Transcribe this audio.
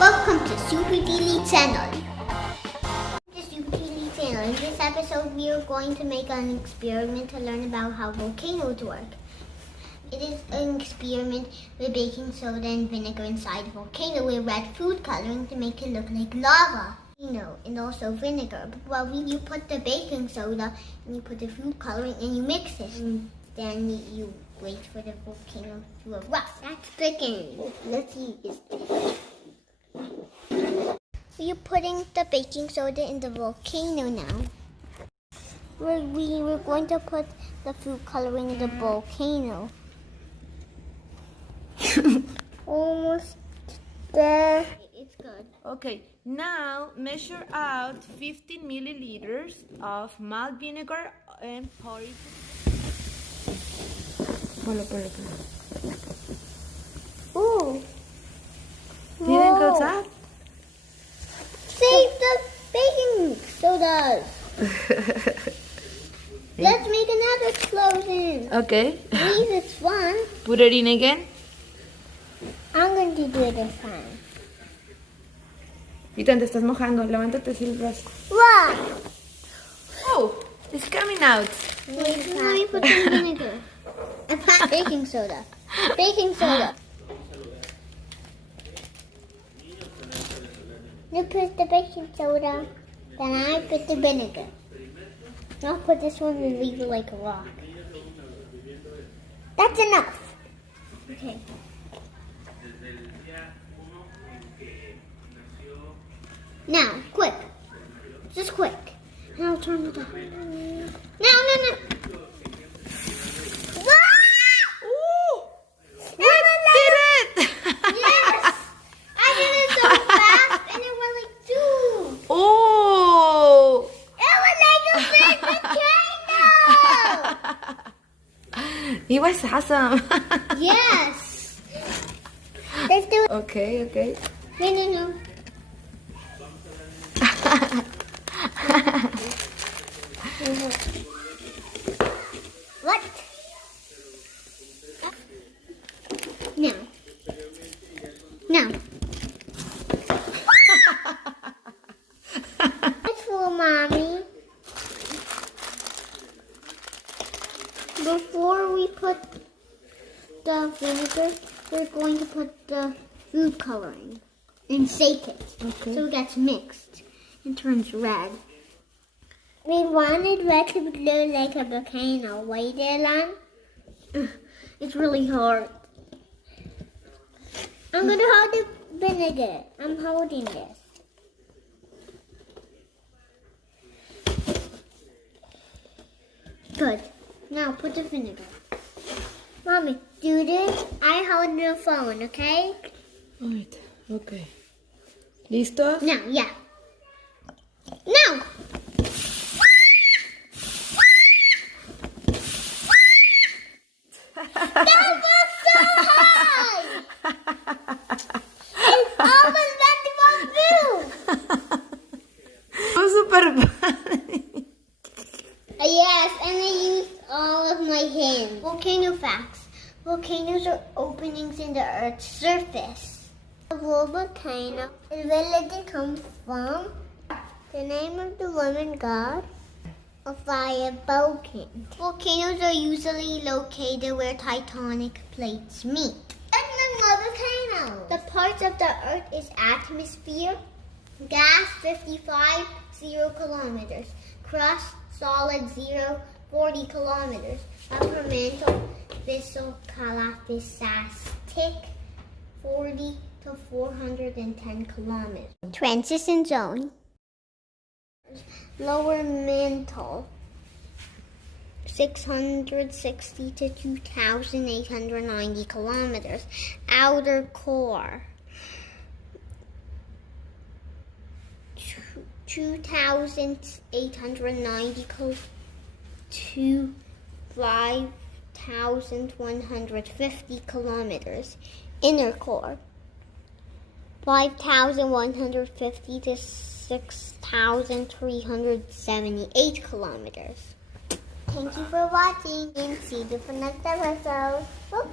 Welcome to Super Dilly channel. In this episode, we are going to make an experiment to learn about how volcanoes work. It is an experiment with baking soda and vinegar inside a volcano with red food coloring to make it look like lava. And also vinegar. Well, you put the baking soda and you put the food coloring and you mix it. And then you wait for the volcano to erupt. That's cooking. Let's use this. We're putting the baking soda in the volcano now. We're going to put the food coloring in the volcano. Almost there. It's good. Okay, now measure out 15 milliliters of malt vinegar and pour it. Ooh. Didn't go up? Save the baking sodas. Let's make another explosion. Okay. Please, it's fun. Put it in again. I'm going to do it this time. Ethan, te estás mojando. Levántate así el brazo. Wow. Oh, it's coming out. Wait, let me put some vinegar. I put baking soda. Baking soda. You put the baking soda, then I put the vinegar. I'll put this one and leave it like a rock. That's enough. Okay. Now, quick. Just quick. And I'll turn it on. No. Ooh, we did it! Yes! I did it so fast and it went like two. Oh! It was like a big volcano! It was awesome. Yes! Let's do it. Okay. No. What? Now. It's for Mommy. Before we put the vinegar, we're going to put the food coloring and shake it so it gets mixed and turns red. We wanted red to look like a volcano. Wait, Dylan. It's really hard. I'm going to hold the vinegar. I'm holding this. Good. Now put the vinegar. Mommy, do this. I hold the phone, okay? Alright, okay. ¿Listos? Now, yeah. Now! That was so high! It's almost like the Oh, super funny. Yes, and I used all of my hands. Volcano facts. Volcanoes are openings in the Earth's surface. The word volcano is where it comes from. The name of the woman god of fire, Vulcan. Volcanoes are usually located where tectonic plates meet. And another volcano. The parts of the Earth is atmosphere, gas 55, 0 kilometers, crust solid 0, 40 kilometers, upper mantle viscoclastic 40 to 410 kilometers. Transition zone. Lower mantle 660 to 2,890 kilometers. Outer core 2,890 to 5,150 kilometers. Inner core 5,150 to 6,378 kilometers. Thank you for watching and see you for next episode. Oops.